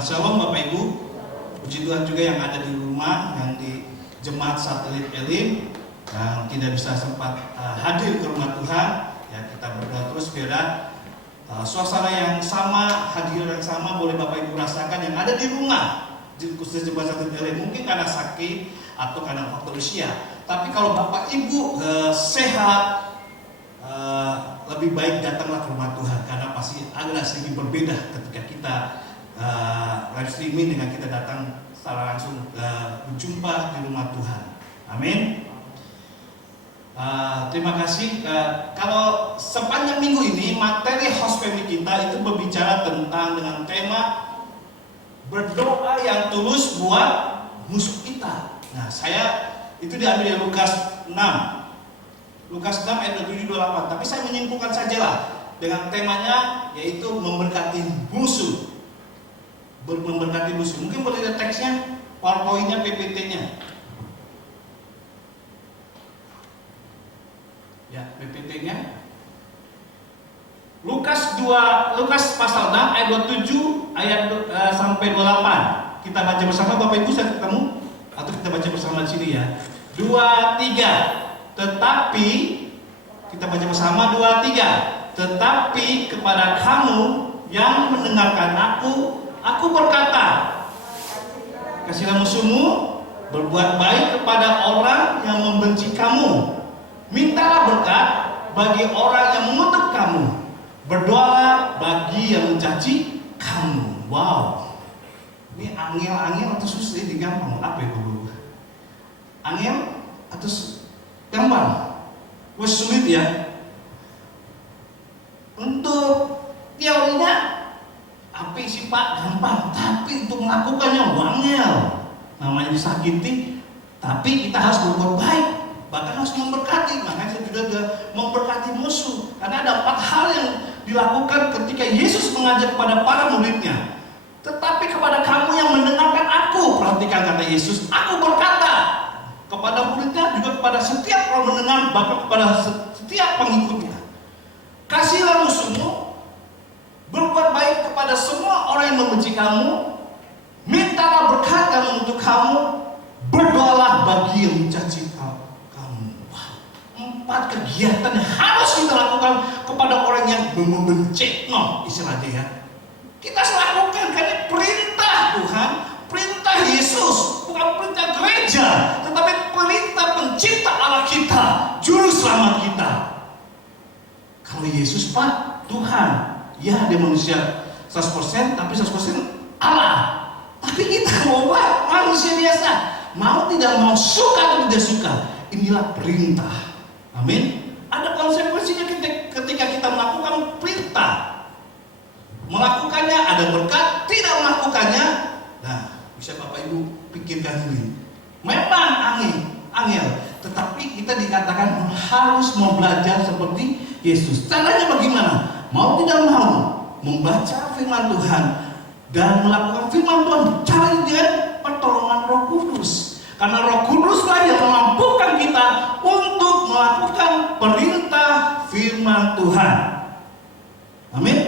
Shalom Bapak Ibu. Puji Tuhan juga yang ada di rumah, yang di Jemaat Satelit Elim, yang tidak bisa sempat hadir ke rumah Tuhan. Ya, kita berdoa terus biar suasana yang sama, hadir yang sama boleh Bapak Ibu rasakan yang ada di rumah, khususnya Jemaat Satelit Elim. Mungkin karena sakit atau karena faktor usia. Tapi kalau Bapak Ibu sehat, lebih baik datanglah ke rumah Tuhan, karena pasti agak sedikit berbeda ketika kita live streaming dengan kita datang secara langsung berjumpa di rumah Tuhan. Amin. Terima kasih. Kalau sepanjang minggu ini materi host family kita itu berbicara tentang dengan tema berdoa yang tulus buat musuh kita. Nah, saya itu diambil dari Lukas 6. Lukas 6 ayat 27-28. Tapi saya menyimpulkan sajalah dengan temanya, yaitu memberkati musuh. Memberkati musuh. Mungkin boleh lihat teksnya, PowerPoint-nya, PPT-nya. Ya, PPT-nya. Lukas pasal 6 ayat 27 ayat sampai 28. Kita baca bersama Bapak Ibu, saya ketemu atau kita baca bersama di sini ya. 2, 3. Tetapi kita baca bersama 2, 3. Tetapi kepada kamu yang mendengarkan aku berkata, kasihilah musuhmu, berbuat baik kepada orang yang membenci kamu, mintalah berkat bagi orang yang mengutuk kamu, berdoalah bagi yang mencaci kamu. Wow, ini angel atau susah, ini gampang? Apa itu? Angel atau gampang? Wes sulit ya. Untuk teorinya apa sih Pak? Gampang, tapi untuk melakukannya wangel. Namanya disakiti, tapi kita harus berbuat baik, bahkan harus memberkati. Makanya saya juga memberkati musuh, karena ada 4 hal yang dilakukan ketika Yesus mengajak kepada para muridnya. Tetapi kepada kamu yang mendengarkan aku, perhatikan kata Yesus, aku berkata kepada muridnya, juga kepada setiap orang mendengar, bahkan kepada setiap pengikutnya, kasihilah musuhmu, berbuat baik kepada semua orang yang membenci kamu, mintalah berkat yang untuk kamu, berdoalah bagi yang mencaci kamu. Wow. 4 kegiatan yang harus kita lakukan kepada orang yang membenci, istilahnya ya. Kita harus lakukan karena perintah Tuhan, perintah Yesus, bukan perintah gereja, tetapi perintah pencipta Allah kita, juru selamat kita. Kalau Yesus Pak, Tuhan, ya dia manusia 100%, tapi 100% Allah. Tapi kita mau manusia biasa, mau tidak mau, suka atau tidak suka, inilah perintah. Amin. Ada konsekuensinya ketika kita melakukan perintah. Melakukannya ada berkat, tidak melakukannya, nah bisa Bapak Ibu pikirkan ini. Memang angel, tetapi kita dikatakan harus mau belajar seperti Yesus. Caranya bagaimana? Mau tidak mau membaca firman Tuhan dan melakukan firman Tuhan, cari dia pertolongan Roh Kudus. Karena Roh Kuduslah yang memampukan kita untuk melakukan perintah firman Tuhan. Amin.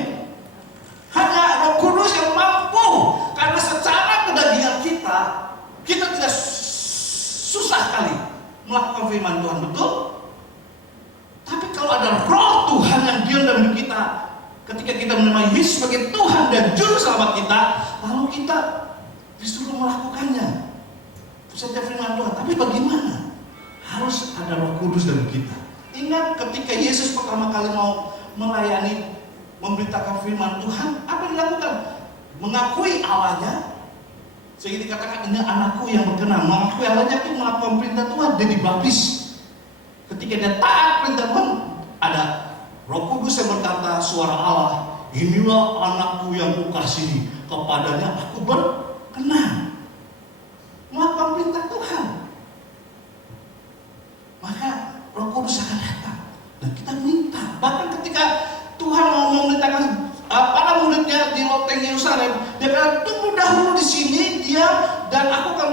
Hanya Roh Kudus yang mampu, karena secara kedagingan kita tidak susah kali melakukan firman Tuhan, betul? Tapi kalau ada Roh Tuhan yang diam dalam hidup kita, ketika kita menerima Yesus sebagai Tuhan dan Juru Selamat kita, lalu kita disuruh melakukannya. Itu saja firman Tuhan. Tapi bagaimana? Harus ada Roh Kudus dalam kita. Ingat ketika Yesus pertama kali mau melayani, memberitakan firman Tuhan, apa yang dilakukan? Mengakui Allahnya, sehingga dikatakan ini anakku yang berkenan. Mengakui Allahnya itu melakukan perintah Tuhan, dia dibaptis. Ketika dia taat perintah Tuhan, ada Roh Kudus yang berkata, suara Allah, inilah anakku yang kukasihi, kepadanya aku berkenan. Melakukan perintah Tuhan, maka Roh Kudus akan datang dan kita minta. Bahkan ketika Tuhan mau memerintahkan para muridnya di loteng Yerusalem, dia kata, tunggu dahulu di sini dia, dan aku akan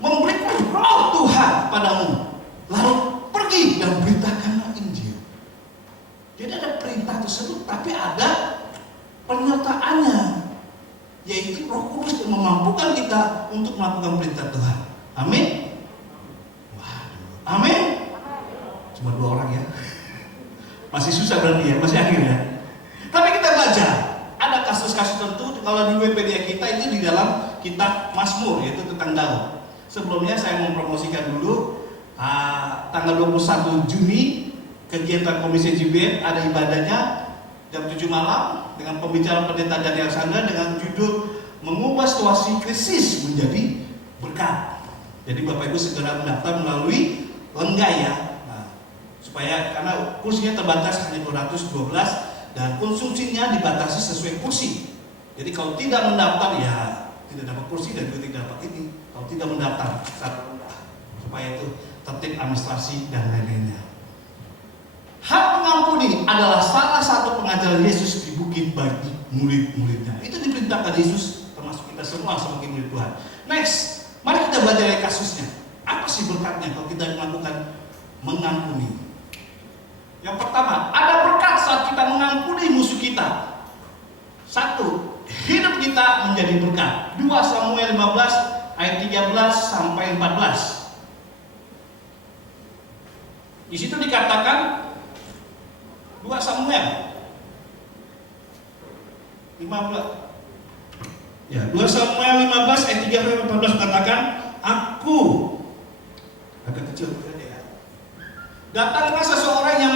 memberikan Roh Tuhan padamu, lalu pergi dan beritakanlah Injil. Jadi ada perintah tersebut, tapi ada penyertaannya, yaitu Roh fokus dan memampukan kita untuk melakukan perintah Tuhan. Amin. Waduh, amin. Cuma 2 orang ya. Masih susah berarti ya, masih akhir ya. Tapi kita belajar. Ada kasus-kasus tertentu kalau di Wikipedia kita itu di dalam kitab Mazmur, yaitu tentang Daud. Sebelumnya saya mempromosikan dulu tanggal 21 Juni kegiatan Komisi JBN ada ibadahnya jam 7 malam dengan pembicaraan pendeta Daniel Sandra dengan judul mengubah situasi krisis menjadi berkat. Jadi Bapak Ibu segera mendaftar melalui Lenggaya, supaya karena kursinya terbatas hanya 212 dan konsumsinya dibatasi sesuai kursi. Jadi kalau tidak mendaftar ya tidak dapat kursi dan juga tidak dapat ini. Kalau tidak mendaftar supaya itu tertib administrasi dan lain-lainnya. Hak mengampuni adalah salah satu pengajaran Yesus di bukit bagi murid-muridnya. Itu diperintahkan Yesus termasuk kita semua sebagai murid Tuhan. Next, mari kita belajar dari kasusnya. Apa sih berkatnya kalau kita melakukan mengampuni? Yang pertama, ada berkat saat kita mengampuni musuh kita. 1, hidup kita menjadi berkat. 2 Samuel 15 ayat 13 sampai 14. Di situ dikatakan 2 Samuel 15. Ya, 2 Samuel 15 ayat 3 sampai 14 katakan, aku agak kecil ya. Datanglah seseorang yang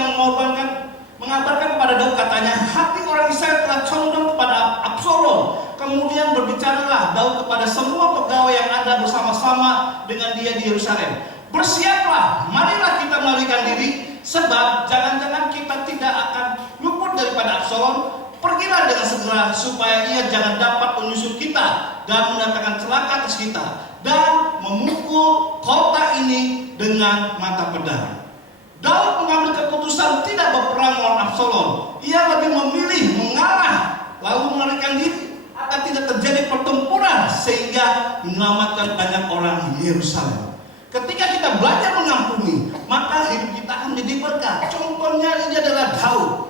mengabarkan kepada Daud, katanya, hati orang Israel telah condong kepada Absalom. Kemudian berbicaralah Daud kepada semua pegawai yang ada bersama-sama dengan dia di Yerusalem. Bersiaplah, marilah kita melarikan diri, sebab jangan-jangan kita tidak akan luput daripada Absalom. Pergilah dengan segera supaya ia jangan dapat menyusul kita dan mendatangkan celaka atas kita dan memukul kota ini dengan mata pedang. Daud mengambil keputusan tidak berperang melawan Absalom. Ia lebih memilih mengalah lalu melarikan diri agar tidak terjadi pertempuran sehingga menyelamatkan banyak orang Yerusalem. Ketika kita belajar mengampuni, maka hidup kita akan menjadi berkat. Contohnya ini adalah Daud.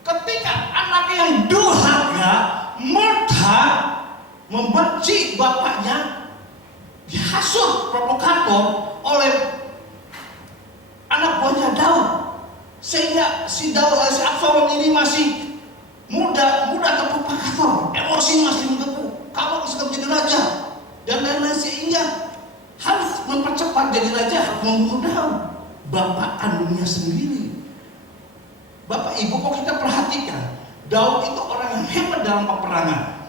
Ketika anaknya yang durhaka, murtad, membenci bapaknya, dihasut provokator oleh anak buahnya Daud, sehingga si Absalom ini masih muda terprovokator, emosi masih menggebu, kamu bisa menjadi raja dan lain-lain, sehingga harus mempercepat jadi raja, harus membunuh Daud, bapak kandungnya sendiri. Bapak Ibu, kok kita perhatikan, Daud itu orang yang hebat dalam peperangan.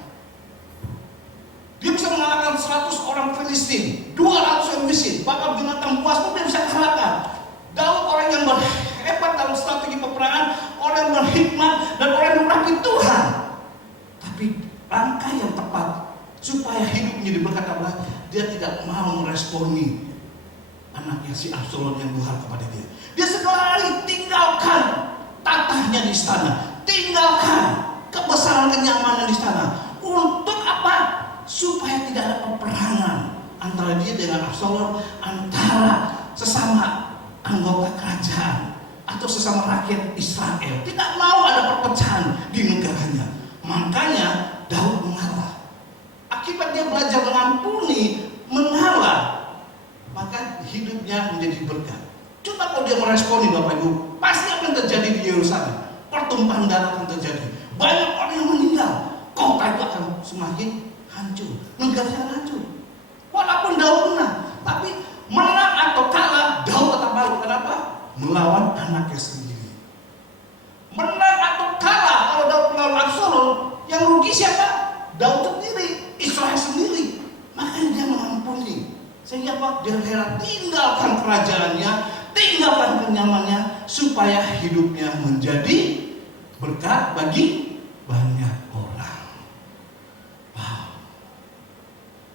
Dia bisa mengalahkan 100 orang Filistin, 200 orang Filistin, bahkan binatang buas pun dia bisa kalahkan. Daud orang yang berhebat dalam strategi peperangan, orang yang berhikmat dan orang yang mengurapi Tuhan. Tapi langkah yang tepat supaya hidupnya diberkati adalah dia tidak mau meresponi anaknya si Absalom yang durhaka kepada dia. Dia sekali tinggalkan tatahnya di istana, tinggalkan kebesaran kenyamanan di istana. Untuk apa? Supaya tidak ada peperangan antara dia dengan Absalom, antara sesama anggota kerajaan atau sesama rakyat Israel. Tidak mau ada perpecahan di negaranya. Makanya Daud mengalah. Akibat dia belajar mengampuni, mengalah, maka hidupnya menjadi berkat. Coba kalau dia meresponi Bapak Ibu, pasti apa yang terjadi di Yerusalem? Pertumpahan darah akan terjadi. Banyak orang yang meninggal. Kota itu akan semakin hancur. Negaranya hancur. Walaupun Daud menang, tapi menang atau kalah, Daud tetap malu. Kenapa? Melawan anaknya sendiri. Menang atau kalah, kalau Daud melawan Absalom, yang rugi siapa? Daud sendiri, Israel sendiri. Makanya dia mengampuni. Sehingga apa? Dia rela tinggalkan kerajaannya, tinggalkan kenyamanannya, supaya hidupnya menjadi berkat bagi banyak orang. Wow.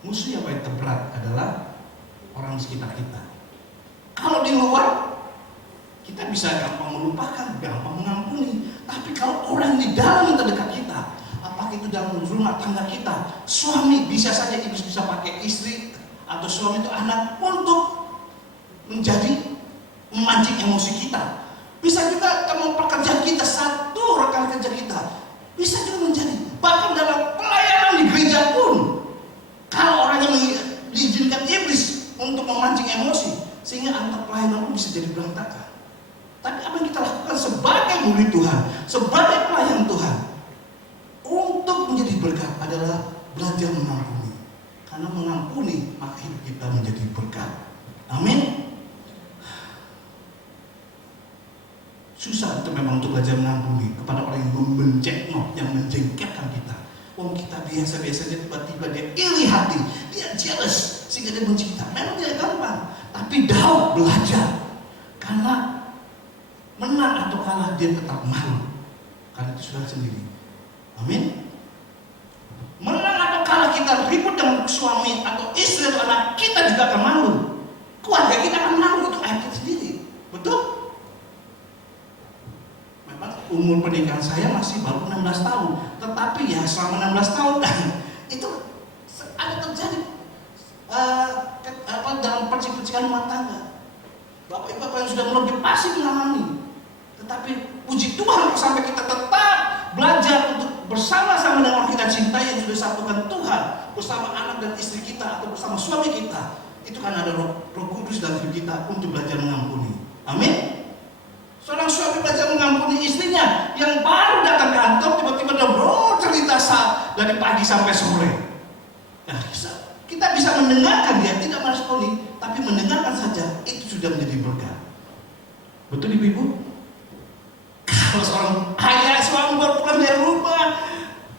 Musuh yang paling terberat adalah orang sekitar kita. Kalau di luar, kita bisa gampang melupakan, gampang mengampuni. Tapi kalau orang di dalam yang terdekat kita, apakah itu dalam rumah tangga kita, suami bisa saja iblis bisa pakai istri atau suami itu anak untuk menjadi memancing emosi kita. Bisa juga teman pekerjaan kita, satu rekan kerja kita, bisa juga menjadi. Bahkan dalam pelayanan di gereja pun memancing emosi sehingga antar pelayanan pun bisa jadi berantakan. Tapi apa yang kita lakukan sebagai murid Tuhan, sebagai pelayan Tuhan, untuk menjadi berkat adalah belajar mengampuni. Karena mengampuni maka hidup kita menjadi berkat. Amin. Susah itu memang untuk belajar mengampuni kepada orang yang membencengno, yang menjengkelkan kita. Kita biasa-biasa aja, tiba-tiba dia iri hati, dia jealous sehingga dia benci kita. Memang tidak gampang, tapi Daud belajar karena menang atau kalah dia tetap malu, karena itu sudah sendiri. Amin. Menang atau kalah kita ribut dengan suami atau istri atau anak, kita juga akan malu. Keluarga kita akan malu, itu aib kita sendiri. Betul? Memang umur pernikahan saya masih baru 16 tahun, tetapi ya selama 16 tahun itu ada terjadi dalam percikan rumah tangga. Bapak ibu yang sudah lebih pasti mengalami. Tetapi puji Tuhan sampai kita tetap belajar untuk bersama-sama dengan orang kita cintai yang sudah disatukan Tuhan, bersama anak dan istri kita atau bersama suami kita. Itu kan ada Roh Kudus dalam hidup kita untuk belajar mengampuni. Amin. Seorang suami belajar mengampuni istrinya yang baru datang ke kantor, tiba-tiba dia cerita dari pagi sampai sore. Nah, kita bisa mendengarkan dia, tidak meresponi, tapi mendengarkan saja itu sudah menjadi berkat. Betul ibu-ibu? Kalau seorang ayah suami baru pulang dari rumah,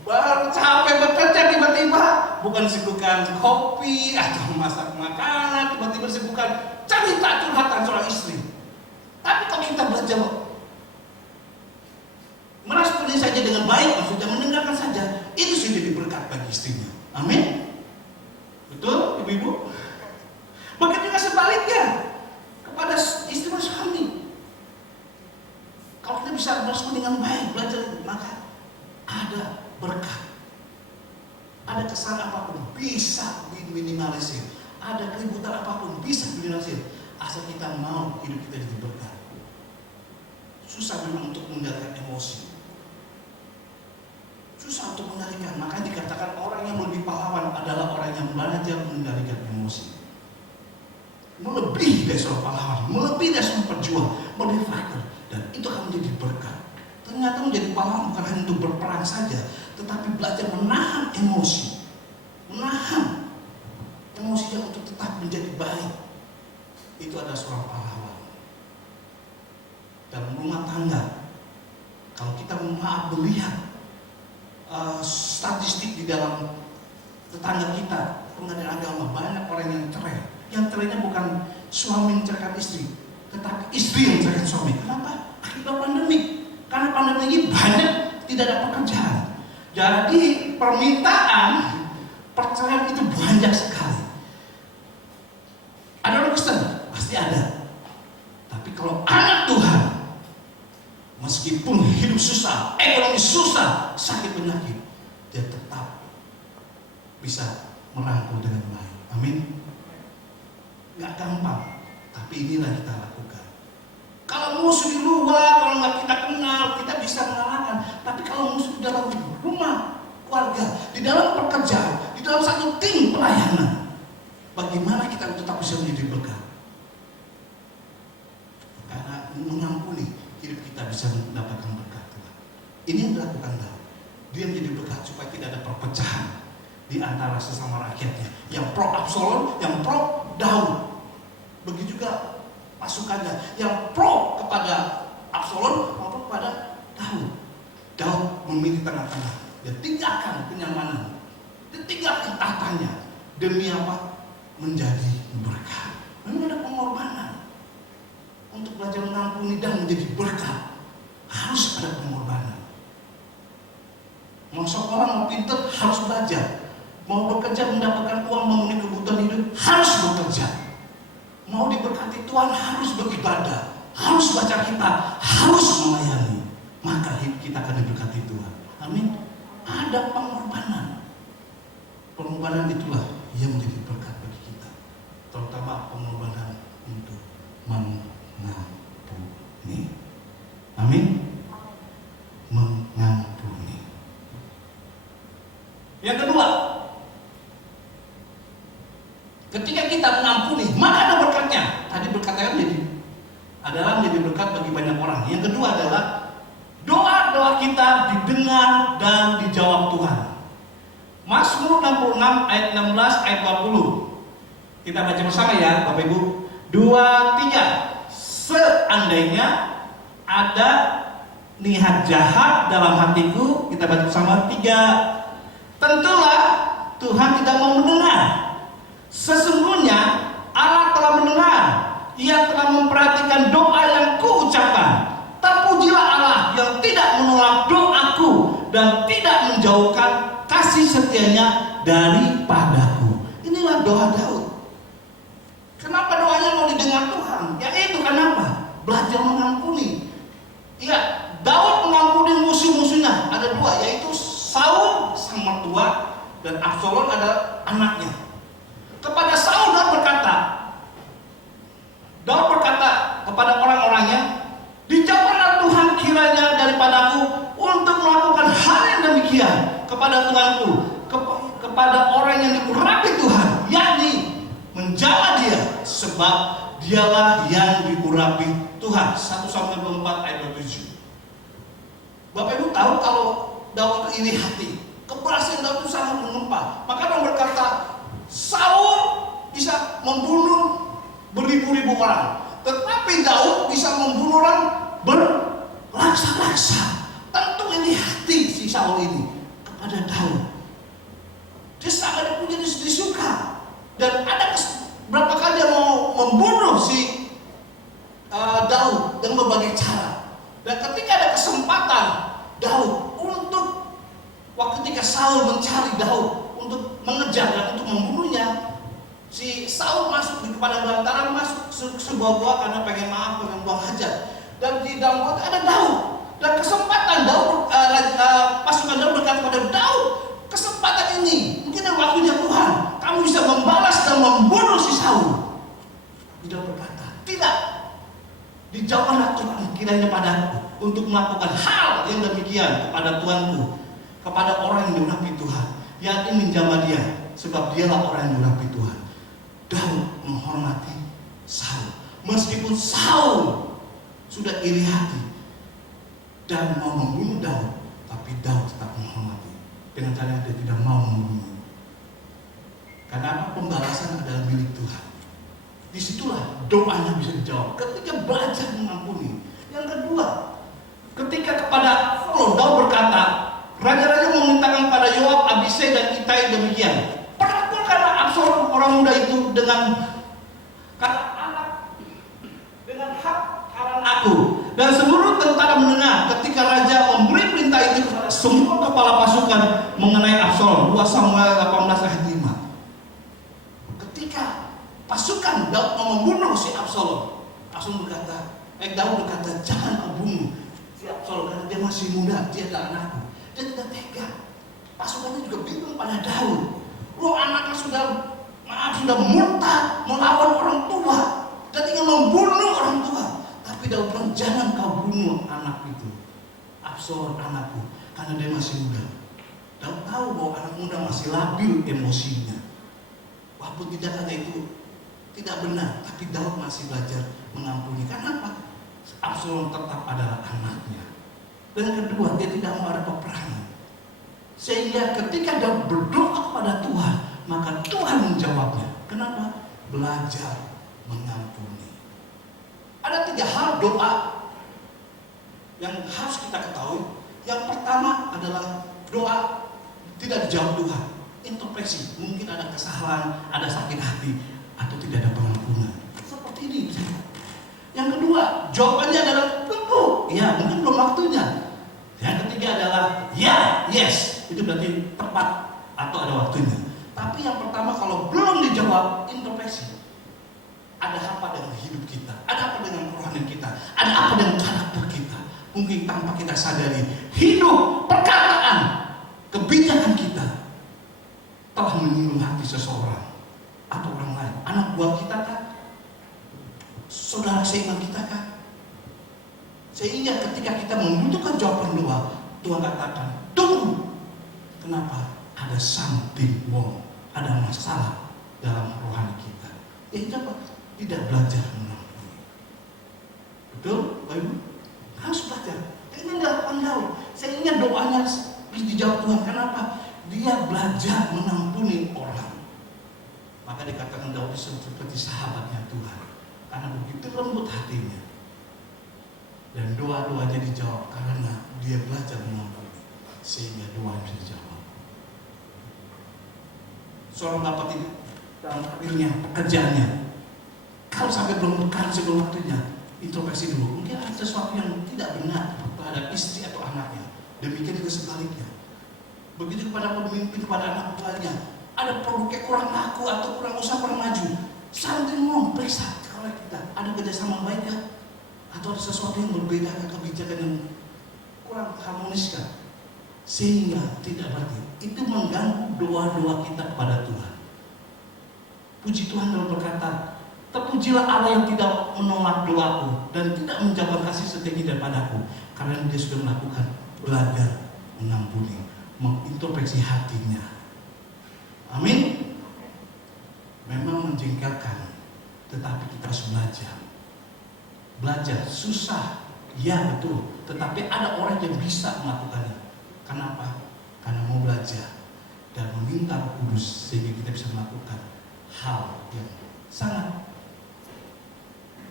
baru capek bekerja, tiba-tiba bukan disibukan kopi atau masak makanan, tiba-tiba disibukan cerita curhatan seorang istri. Tapi kalau kita belajar meresponi saja dengan baik, maksudnya mendengarkan saja, itu sudah jadi berkat bagi istrinya. Amin. Betul ibu-ibu? Maka juga sebaliknya kepada istri dan suami. Kalau kita bisa meresponi dengan baik, belajar, maka ada berkat. Ada kesalahan apapun bisa diminimalisir. Ada keributan apapun bisa diminimalisir. Asal kita mau hidup kita jadi berkat. Susah memang untuk mengendalikan emosi. Susah untuk mengendalikan. Makanya dikatakan orang yang lebih pahlawan adalah orang yang belajar mengendalikan emosi. Melebihi dari seorang pahlawan, melebihi dari seorang pejuang, melebihi fighter. Dan itu akan menjadi berkat. Ternyata menjadi pahlawan bukan hanya untuk berperang saja, tetapi belajar menahan emosi, menahan emosinya untuk tetap menjadi baik. Itu adalah seorang pahlawan. Dalam rumah tangga, kalau kita melihat statistik di dalam tetangga kita, pengadilan agama, banyak orang yang cerai. Yang cerainya bukan suami yang menceraikan istri, tetapi istri yang menceraikan suami. Kenapa? Akibat pandemi. Karena pandemi ini banyak tidak ada pekerjaan. Jadi permintaan perceraian itu banyak sekali. Ada orang Kristen? Pasti ada. Tapi kalau anak Tuhan, meskipun hidup susah, ekonomi susah, sakit penyakit, dia tetap bisa merangkul dengan baik. Amin. Gak gampang, tapi inilah kita lakukan. Kalau musuh di luar, kalau nggak kita kenal, kita bisa mengalahkan. Tapi kalau musuh di dalam rumah, keluarga, di dalam pekerjaan, di dalam satu tim pelayanan, bagaimana kita tetap bisa menjadi berkat? Karena mengampuni, hidup kita bisa mendapatkan berkat. Ini yang dilakukan Daud. Dia menjadi berkat supaya tidak ada perpecahan di antara sesama rakyatnya. Yang pro Absalom, yang pro Daud. Begitu juga pasukannya yang pro kepada Absalom maupun kepada Daud. Daud memilih tengah-tengah. Dia tinggalkan kenyamanan, dia tinggalkan tahtanya demi apa? Menjadi berkat. Memang ada pengorbanan untuk belajar mengampuni dan menjadi berkat. Harus ada pengorbanan. Mau sekolah, mau pintar, harus belajar. Mau bekerja mendapatkan uang memenuhi kebutuhan hidup, harus bekerja. Mau diberkati Tuhan, harus beribadah, harus baca kitab, harus melayani. Maka hidup kita akan diberkati Tuhan. Amin. Ada pengorbanan. Pengorbanan itulah yang menjadi berkat bagi kita. Terutama pengorbanan untuk mengampuni. Amin. Mengampuni. Yang kedua, ketika kita mengampuni, maka ada katakan menjadi berkat bagi banyak orang. Yang kedua adalah doa-doa kita didengar dan dijawab Tuhan. Mazmur 66 ayat 16 ayat 20. Kita baca bersama ya Bapak Ibu. 2, 3. Seandainya ada niat jahat dalam hatiku, kita baca bersama 3. Tentulah Tuhan tidak mau mendengar. Sesungguhnya Allah telah mendengar. Ia telah memperhatikan doa yang kuucapkan. Terpujilah Allah yang tidak menolak doaku dan tidak menjauhkan kasih setianya daripadaku. Inilah doa Daud. Kenapa doanya mau didengar Tuhan? Yaitu kenapa? Belajar mengampuni. Iya, Daud mengampuni musuh-musuhnya. Ada 2, yaitu Saul sang mertua dan Absalom adalah anaknya. Kepada Saul Daud berkata kepada orang-orangnya, dijauhkanlah Tuhan kiranya daripadaku untuk melakukan hal yang demikian kepada Tuhanku, kepada orang yang diurapi Tuhan, yakni menjala dia, sebab dialah yang diurapi Tuhan. 1 Samuel 24 ayat 27. Bapak Ibu tahu kalau Daud iri hati, keberhasilan Daud itu sangat mengempal. Maka orang berkata, Saul bisa membunuh beribu-ribu orang, tetapi Daud bisa membunuh orang berlaksa-laksa. Tentu ini hati si Saul ini kepada Daud. Dia sangat disuka. Dan ada berapa kali dia mau membunuh si Daud dengan berbagai cara. Dan ketika ada kesempatan Daud ketika Saul mencari Daud untuk mengejar dan untuk membunuhnya, si Saul masuk di padang belantara, masuk sebuah gua karena pengen maaf, pengen buang hajat. Dan di dalam gua ada Daud. Dan kesempatan pasukan Daud berkata kepada Daud, kesempatan ini mungkin waktunya Tuhan, kamu bisa membalas dan membunuh si Saul. Daud berkata, tidak. Dijauhkanlah Tuhan kiranya padaku untuk melakukan hal yang demikian kepada Tuanku, kepada orang yang diurapi Tuhan, yakni menjamah dia, sebab dialah orang yang diurapi Tuhan. Daud menghormati Saul, meskipun Saul sudah iri hati dan mau membunuh Daud, tapi Daud tetap menghormati dengan cara dia tidak mau membunuh. Karena pembalasan adalah milik Tuhan. Disitulah doanya bisa dijawab ketika belajar mengampuni. Yang kedua, ketika kepada Absalom, Daud berkata, raja-raja memerintahkan pada Yoab, Abisai dan Itai demikian, perlakukanlah Absalom orang muda itu dengan hak karan aku. Dan seluruh tentara mendengar ketika raja memberi perintah itu kepada semua kepala pasukan mengenai Absalom. 2 Samuel 18 ayat 5. Ketika pasukan Daud mau membunuh si Absalom, Daud berkata, jangan kau bunuh si Absalom karena dia masih muda, dia adalah anakku. Dia tidak tega. Pasukannya juga bingung pada Daud. Lo anaknya sudah murtad melawan orang tua dan ingin membunuh orang tua. Tapi Daud bilang, jangan kau bunuh anak itu, Absalom anakku, karena dia masih muda. Daud tahu bahwa anak muda masih labil emosinya. Walaupun tidak ada itu tidak benar, tapi Daud masih belajar mengampuni. Kenapa? Absalom tetap adalah anaknya. Dan kedua, dia tidak mau ada peperangan. Sehingga ketika Daud berdoa kepada Tuhan, maka Tuhan menjawabnya. Kenapa? Belajar mengampuni. Ada 3 hal doa yang harus kita ketahui. Yang pertama adalah doa tidak dijawab Tuhan. Introspeksi, mungkin ada kesalahan, ada sakit hati, atau tidak ada pengampunan. Seperti ini. Yang kedua, jawabannya adalah tentu. Ya, mungkin belum waktunya. Yang ketiga adalah ya, yes. Itu berarti tepat atau ada waktunya. Tapi yang pertama, kalau belum dijawab, introspeksi. Ada apa dengan hidup kita? Ada apa dengan kerohanian kita? Ada apa dengan karakter kita? Mungkin tanpa kita sadari, hidup, perkataan, kebijakan kita telah menyinggung hati seseorang atau orang lain. Anak buah kita kan? Saudara seiman kita kan? Sehingga ketika kita membutuhkan jawaban doa, Tuhan katakan, tunggu. Kenapa? Ada something wrong, ada masalah dalam rohani kita. Jadi apa? Tidak belajar mengampuni. Daud seperti sahabatnya Tuhan, karena begitu lembut hatinya. Dan doa-doanya dijawab karena dia belajar mengampuni, sehingga doa bisa dijawab. Seorang bapak itu dalam karirnya, pekerjaannya, kalau sampai belum bekerja sebelum waktunya, introspeksi dulu. Mungkin ada sesuatu yang tidak benar terhadap istri atau anaknya. Demikian juga sebaliknya. Begitu kepada pemimpin, kepada anak buahnya, ada produk yang kurang laku atau kurang usaha, kurang maju. Sampai ngomong, periksa kalau kita ada kerjasama baik ya, atau ada sesuatu yang berbeda, kebijakan yang kurang harmonis kan, sehingga tidak berarti itu mengganggu doa-doa kita kepada Tuhan. Puji Tuhan dalam berkata, terpujilah Allah yang tidak menolak doaku dan tidak menjawab kasih setianya daripadaku, karena dia sudah melakukan belajar mengampuni, mengintrospeksi hatinya. Amin. Memang menjengkelkan, tetapi kita harus belajar. Belajar susah, ya betul, tetapi ada orang yang bisa melakukannya. Kenapa? Karena mau belajar dan meminta Roh Kudus sehingga kita bisa melakukan hal yang sangat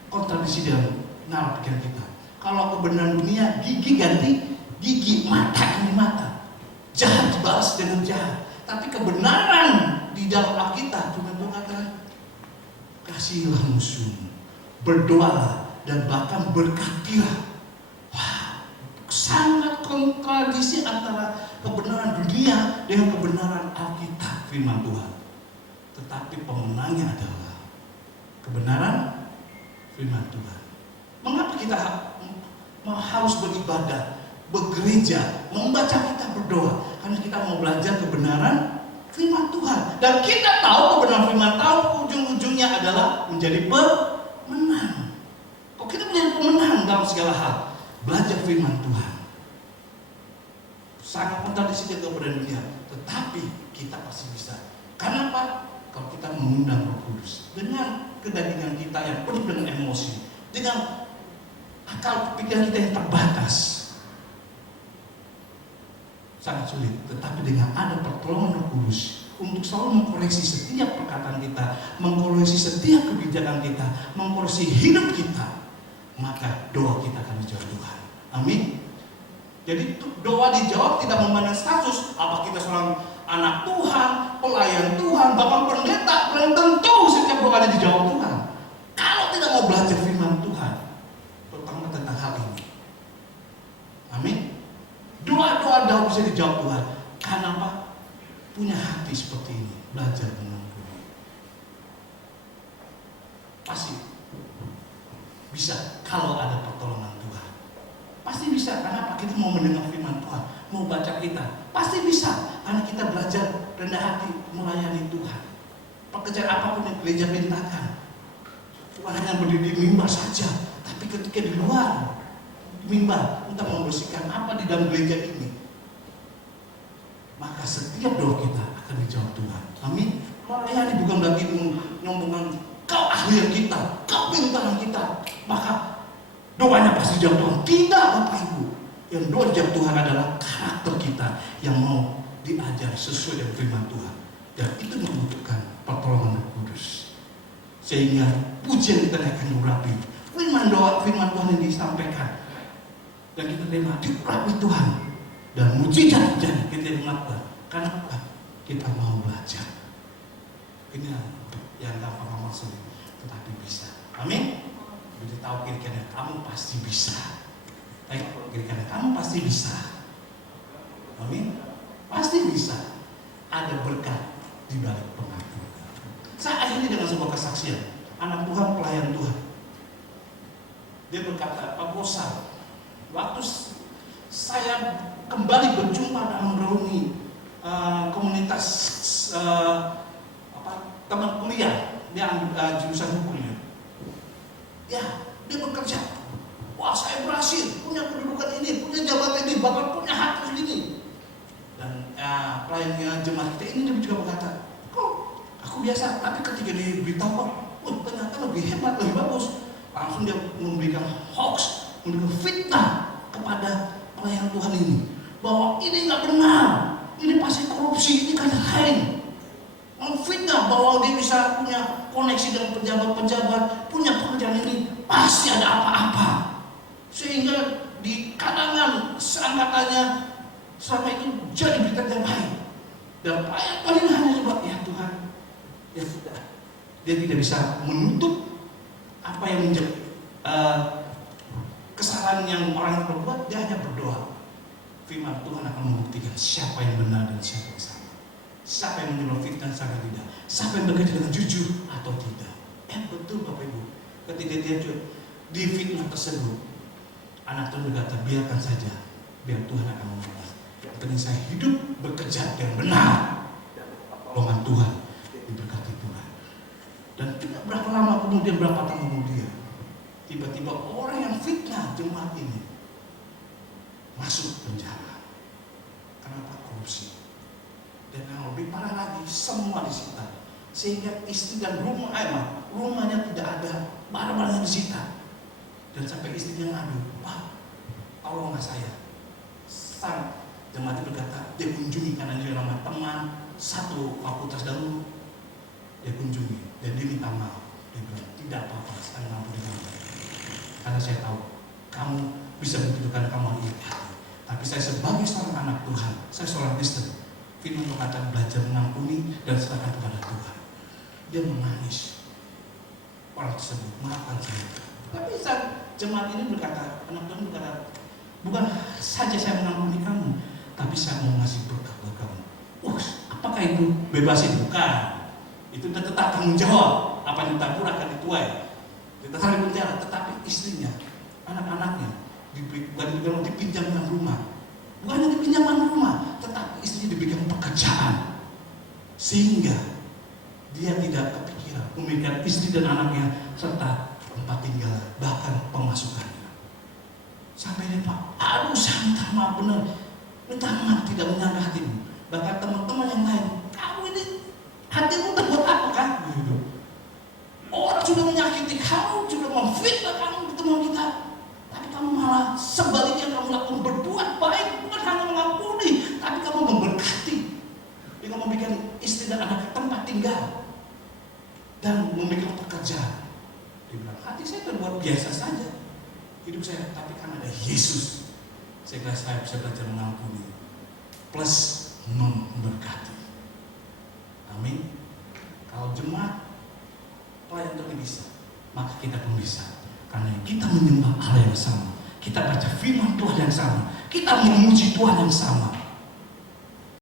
kontradiksi dalam nalar pikiran kita. Kalau kebenaran dunia, gigi ganti gigi, mata ini mata, jahat dibalas dengan jahat. Tapi kebenaran di dalam Alkitab cuma mengatakan kasihilah musuhmu, berdoalah, dan bahkan berkatilah. Wah, sangat kontradiksi antara kebenaran dunia dengan kebenaran Alkitab, firman Tuhan. Tetapi pemenangnya adalah kebenaran firman Tuhan. Mengapa kita harus beribadah, bergereja, membaca kitab, berdoa? Karena kita mau belajar kebenaran firman Tuhan. Dan kita tahu kebenaran firman Tuhan ujung-ujungnya adalah menjadi pemenang. Kok kita menjadi pemenang dalam segala hal? Belajar firman Tuhan. Sangat kontradiksi dengan kebenaran dunia, tetapi kita pasti bisa. Karena apa? Kalau kita mengundang Roh Kudus dengan kedagingan kita yang penuh dengan emosi, dengan akal pikiran kita yang terbatas, sangat sulit. Tetapi dengan ada pertolongan Roh Kudus untuk selalu mengkoreksi setiap perkataan kita, mengkoreksi setiap kebijakan kita, mengkoreksi hidup kita, maka doa kita akan dijawab Tuhan. Amin. Jadi doa dijawab tidak memandang status, apa kita seorang anak Tuhan, pelayan Tuhan, bahkan pendeta, belum tentu setiap doa dijawab Tuhan. Kalau tidak mau belajar firman Tuhan, terutama tentang hal ini. Amin. Doa-doa Daud bisa dijawab Tuhan. Karena apa? Punya hati seperti ini, belajar mengampuni. Pasti bisa kalau ada pertolongan Tuhan. Pasti bisa, karena apa? Kita mau mendengar firman Tuhan, mau baca kita, pasti bisa, karena kita belajar rendah hati melayani Tuhan. Pekerjaan apapun yang gereja perintahkan, bukan hanya berdiri di mimbar saja, tapi ketika di luar mimbar untuk membersihkan apa di dalam gereja ini, maka setiap doa kita akan dijawab Tuhan. Amin. Melayani bukan berarti menyombongkan kau ahli kita, kau pintaran kita, maka doanya pasti dijawab Tuhan. Tidak, Bapak Ibu. Yang doa dijawab Tuhan adalah karakter kita yang mau diajar sesuai dengan firman Tuhan. Dan itu membutuhkan pertolongan Roh Kudus. Sehingga pujian kita akan diurapi. Firman doa, firman Tuhan yang disampaikan, dan kita terima diurapi Tuhan. Dan mujizat jadi kita dilakukan. Karena apa? Kita mau belajar. Ini yang gampang ngomong sulit, tetapi bisa. Amin. Jadi tahu kira-kira kamu pasti bisa. Tengok kira-kira kamu pasti bisa. Amin. Pasti bisa. Ada berkat di balik pengakuan. Saya akhiri dengan sebuah kesaksian. Anak Tuhan, pelayan Tuhan. Dia berkata, Pak Bosal, waktu saya kembali berjumpa dalam reuni komunitas teman kuliah, dia jurusan hukumnya. Ya, dia bekerja. Wah, saya berhasil, punya kedudukan ini, punya jabatan ini, bahkan punya hak ini. Dan pelayannya jemaat kita ini dia juga berkata, kok aku biasa, tapi ketika diberitahu, oh ternyata lebih hebat, lebih bagus. Langsung dia memberikan hoax, memberikan fitnah kepada pelayan Tuhan ini, bahwa ini nggak benar, ini pasti korupsi, ini kan lain. Memfitnah, ada bahwa dia bisa punya koneksi dengan pejabat-pejabat, punya pekerjaan ini, pasti ada apa-apa. Sehingga di kalangan seangkatannya selama itu jadi berita yang baik. Dan ayat paling hanya coba, ya Tuhan, ya sudah. Dia tidak bisa menutup apa yang menjadi kesalahan yang orang yang berbuat. Dia hanya berdoa. Firman Tuhan akan membuktikan siapa yang benar dan siapa yang salah, siapa yang menyuruh fitnah, siapa yang tidak, siapa yang bekerja dengan jujur atau tidak. Betul Bapak Ibu, ketika dia di fitnah tersebut, anak Tuhan berkata, biarkan saja, biar Tuhan akan membalas. Yang penting saya hidup bekerja yang benar, dan pertolongan Tuhan diberkati Tuhan. Dan tidak berapa lama kemudian, berapa tahun kemudian, tiba-tiba orang yang fitnah jemaat ini masuk penjara. Kenapa? Korupsi. Dan yang lebih parah lagi, semua disita. Sehingga istri dan rumahnya tidak ada, barang-barangnya disita. Dan sampai istrinya ngadu, Pak, tolonglah saya. Sang jemaat berkata, dia kunjungi karena dia nama teman satu fakultas dahulu. Dia kunjungi dan dia minta maaf. Dia bilang, tidak apa-apa, sekarang ampuni kamu. Karena saya tahu kamu bisa menunjukkan kamu ini. Tapi saya sebagai seorang anak Tuhan, saya seorang Kristen, firman Tuhan kata belajar mengampuni dan serahkan kepada Tuhan. Dia menangis. Orang tersebut, maafkan saya. Tapi saat jemaat ini berkata, anak Tuhan berkata, bukan saja saya mengampuni kamu, tapi saya mau ngasih berkat buat kamu. Apakah itu bebasin? Bukan. Itu tetap tanggung jawab. Apa yang ditabur akan dituai. Ditaruh di penjara, tetapi istrinya, anak-anaknya bukan dipinjamkan rumah, bukan hanya dipinjamkan rumah, tetapi istrinya diberikan pekerjaan, sehingga dia tidak kepikiran memikirkan istri dan anaknya serta tempat tinggal, bahkan pemasukannya. Sampai dia, Pak, aduh saya minta maaf benar, minta maaf tidak menyangka hatimu. Bahkan teman-teman yang lain, kamu ini hatimu terbuat apa kan? Orang sudah menyakiti kamu, sudah memfitnah kamu di teman kita. Tapi kamu malah sebaliknya kamu lakukan berbuat baik, bukan hanya mengampuni, tapi kamu memberkati dengan memberikan istri dan anak tempat tinggal dan memberikan pekerjaan. Dia bilang, hati saya terbuat biasa saja, hidup saya, tapi karena ada Yesus, sehingga saya bisa belajar mengampuni plus memberkati. Amin. Kalau jemaat pelayan Tuhan bisa, maka kita pun bisa. Karena kita menyembah Allah yang sama, kita baca firman Tuhan yang sama, kita memuji Tuhan yang sama.